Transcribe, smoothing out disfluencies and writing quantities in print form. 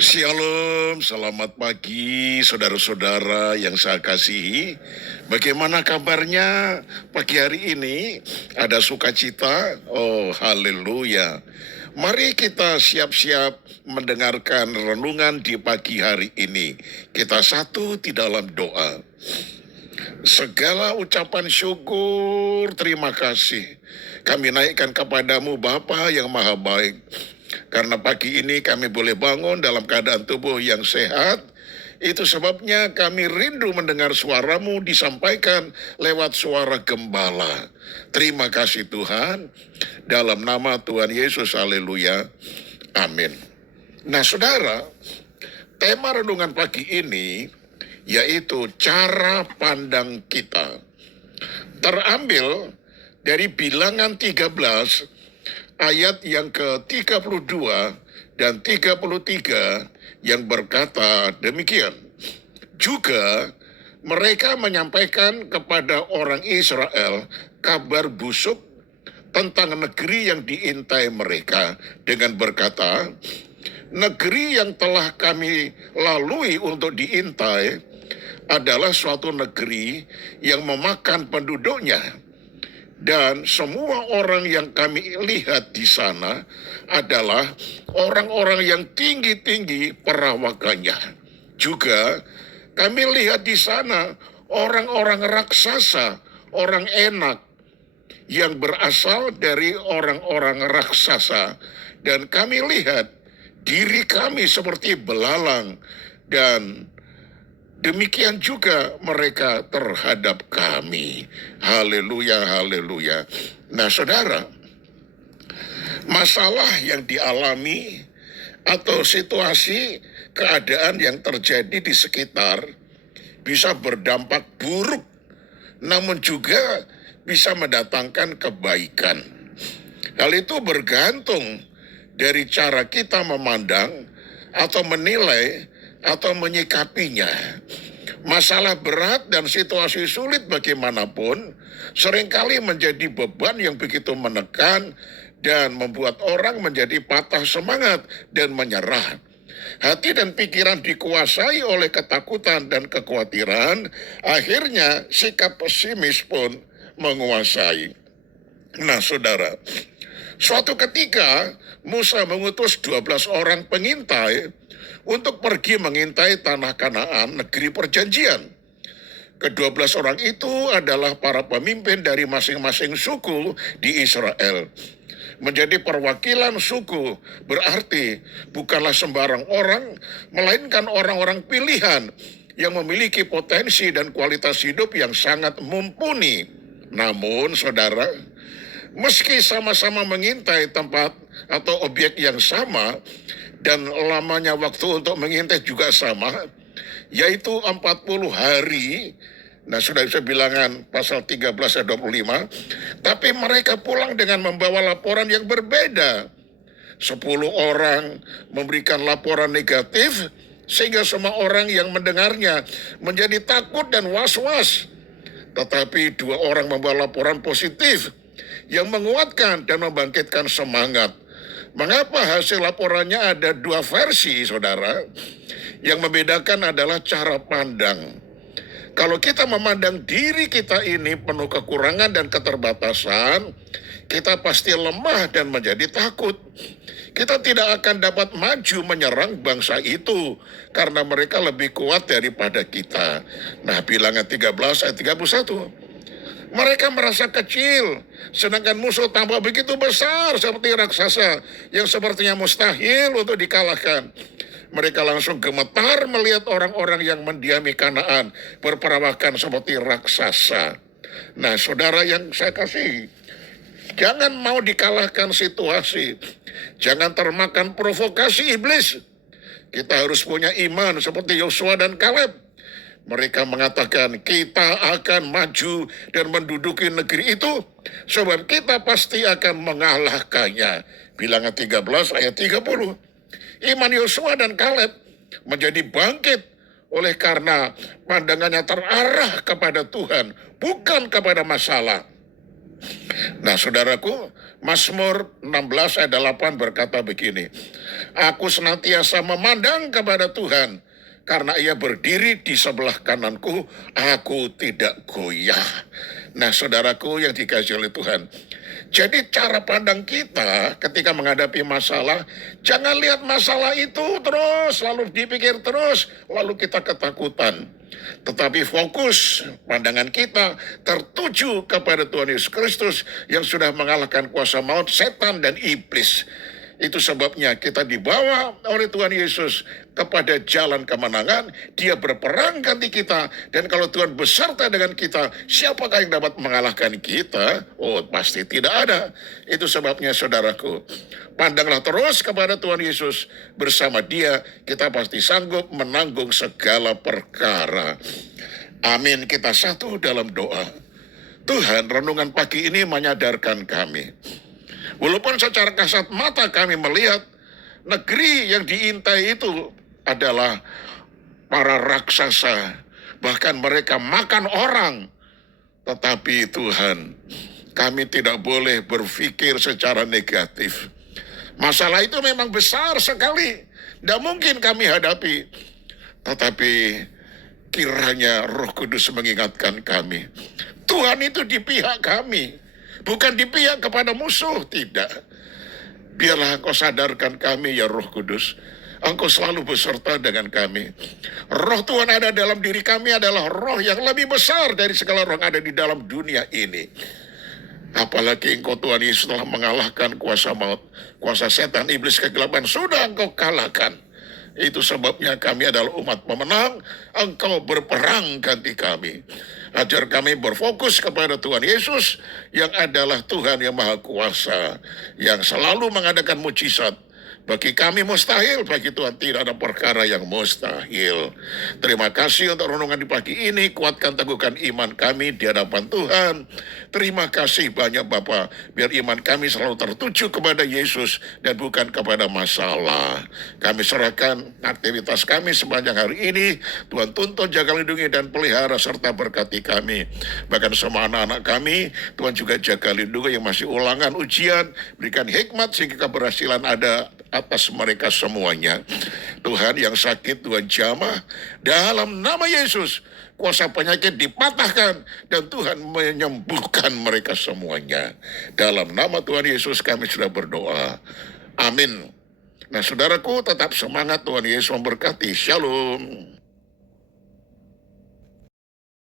Shalom, selamat pagi saudara-saudara yang saya kasihi. Bagaimana kabarnya pagi hari ini? Ada sukacita? Oh, haleluya. Mari kita siap-siap mendengarkan renungan di pagi hari ini. Kita satu di dalam doa. Segala ucapan syukur, terima kasih kami naikkan kepadamu Bapa yang maha baik. Karena pagi ini kami boleh bangun dalam keadaan tubuh yang sehat. Itu sebabnya kami rindu mendengar suaramu disampaikan lewat suara gembala. Terima kasih Tuhan. Dalam nama Tuhan Yesus, haleluya. Amin. Nah saudara, tema renungan pagi ini yaitu cara pandang kita. Terambil dari Bilangan 13 ayat yang ke-32 dan 33 yang berkata demikian. Juga mereka menyampaikan kepada orang Israel kabar busuk tentang negeri yang diintai mereka dengan berkata, negeri yang telah kami lalui untuk diintai adalah suatu negeri yang memakan penduduknya. Dan semua orang yang kami lihat di sana adalah orang-orang yang tinggi-tinggi perawakannya. Juga kami lihat di sana orang-orang raksasa, orang enak yang berasal dari orang-orang raksasa. Dan kami lihat diri kami seperti belalang dan demikian juga mereka terhadap kami. Haleluya, haleluya. Nah saudara, masalah yang dialami atau situasi keadaan yang terjadi di sekitar bisa berdampak buruk, namun juga bisa mendatangkan kebaikan. Hal itu bergantung dari cara kita memandang atau menilai atau menyikapinya. Masalah berat dan situasi sulit bagaimanapun seringkali menjadi beban yang begitu menekan dan membuat orang menjadi patah semangat dan menyerah. Hati dan pikiran dikuasai oleh ketakutan dan kekhawatiran, akhirnya sikap pesimis pun menguasai. Nah saudara, suatu ketika Musa mengutus 12 orang pengintai untuk pergi mengintai tanah Kanaan, negeri perjanjian. Ke-12 orang itu adalah para pemimpin dari masing-masing suku di Israel. Menjadi perwakilan suku berarti bukanlah sembarang orang, melainkan orang-orang pilihan yang memiliki potensi dan kualitas hidup yang sangat mumpuni. Namun saudara, meski sama-sama mengintai tempat atau objek yang sama, dan lamanya waktu untuk mengintai juga sama, yaitu 40 hari. Nah sudah bisa bilangan pasal 13 ayat 25. Tapi mereka pulang dengan membawa laporan yang berbeda. 10 orang memberikan laporan negatif, sehingga semua orang yang mendengarnya menjadi takut dan was-was. Tetapi 2 orang membawa laporan positif yang menguatkan dan membangkitkan semangat. Mengapa hasil laporannya ada 2 versi, saudara? Yang membedakan adalah cara pandang. Kalau kita memandang diri kita ini penuh kekurangan dan keterbatasan, kita pasti lemah dan menjadi takut. Kita tidak akan dapat maju menyerang bangsa itu karena mereka lebih kuat daripada kita. Nah, Bilangan 13 ayat 31. Mereka merasa kecil, sedangkan musuh tampak begitu besar seperti raksasa yang sepertinya mustahil untuk dikalahkan. Mereka langsung gemetar melihat orang-orang yang mendiami Kanaan berperawakan seperti raksasa. Nah, saudara yang saya kasih, jangan mau dikalahkan situasi. Jangan termakan provokasi iblis. Kita harus punya iman seperti Yosua dan Kaleb. Mereka mengatakan kita akan maju dan menduduki negeri itu sebab kita pasti akan mengalahkannya. Bilangan 13 ayat 30. Iman Yosua dan Kaleb menjadi bangkit oleh karena pandangannya terarah kepada Tuhan, bukan kepada masalah. Nah, saudaraku, Mazmur 16 ayat 8 berkata begini, aku senantiasa memandang kepada Tuhan, karena ia berdiri di sebelah kananku, aku tidak goyah. Nah, saudaraku yang dikasihi oleh Tuhan, jadi cara pandang kita ketika menghadapi masalah, jangan lihat masalah itu terus, lalu dipikir terus, lalu kita ketakutan. Tetapi fokus pandangan kita tertuju kepada Tuhan Yesus Kristus yang sudah mengalahkan kuasa maut, setan, dan iblis. Itu sebabnya kita dibawa oleh Tuhan Yesus kepada jalan kemenangan. Dia berperang ganti kita. Dan kalau Tuhan beserta dengan kita, siapakah yang dapat mengalahkan kita? Oh, pasti tidak ada. Itu sebabnya saudaraku, pandanglah terus kepada Tuhan Yesus. Bersama Dia, kita pasti sanggup menanggung segala perkara. Amin. Kita satu dalam doa. Tuhan, renungan pagi ini menyadarkan kami. Walaupun secara kasat mata kami melihat negeri yang diintai itu adalah para raksasa, bahkan mereka makan orang. Tetapi Tuhan, kami tidak boleh berpikir secara negatif. Masalah itu memang besar sekali, tidak mungkin kami hadapi. Tetapi kiranya Roh Kudus mengingatkan kami, Tuhan itu di pihak kami. Bukan di pihak kepada musuh, tidak. Biarlah Engkau sadarkan kami ya Roh Kudus. Engkau selalu beserta dengan kami. Roh Tuhan ada dalam diri kami adalah roh yang lebih besar dari segala roh yang ada di dalam dunia ini. Apalagi Engkau Tuhan Yesus telah mengalahkan kuasa maut, kuasa setan, iblis, kegelapan. Sudah Engkau kalahkan. Itu sebabnya kami adalah umat pemenang. Engkau berperang ganti kami. Ajar kami berfokus kepada Tuhan Yesus yang adalah Tuhan yang Maha Kuasa, yang selalu mengadakan mujizat. Bagi kami mustahil, bagi Tuhan tidak ada perkara yang mustahil. Terima kasih untuk renungan di pagi ini. Kuatkan teguhkan iman kami di hadapan Tuhan. Terima kasih banyak Bapa. Biar iman kami selalu tertuju kepada Yesus dan bukan kepada masalah. Kami serahkan aktivitas kami sepanjang hari ini. Tuhan tuntun, jaga, lindungi, dan pelihara serta berkati kami. Bahkan semua anak-anak kami, Tuhan juga jaga lindungi yang masih ulangan ujian. Berikan hikmat sehingga keberhasilan ada atas mereka semuanya. Tuhan yang sakit Tuhan jamah dalam nama Yesus. Kuasa penyakit dipatahkan dan Tuhan menyembuhkan mereka semuanya. Dalam nama Tuhan Yesus kami sudah berdoa. Amin. Nah, saudaraku, tetap semangat. Tuhan Yesus memberkati. Shalom.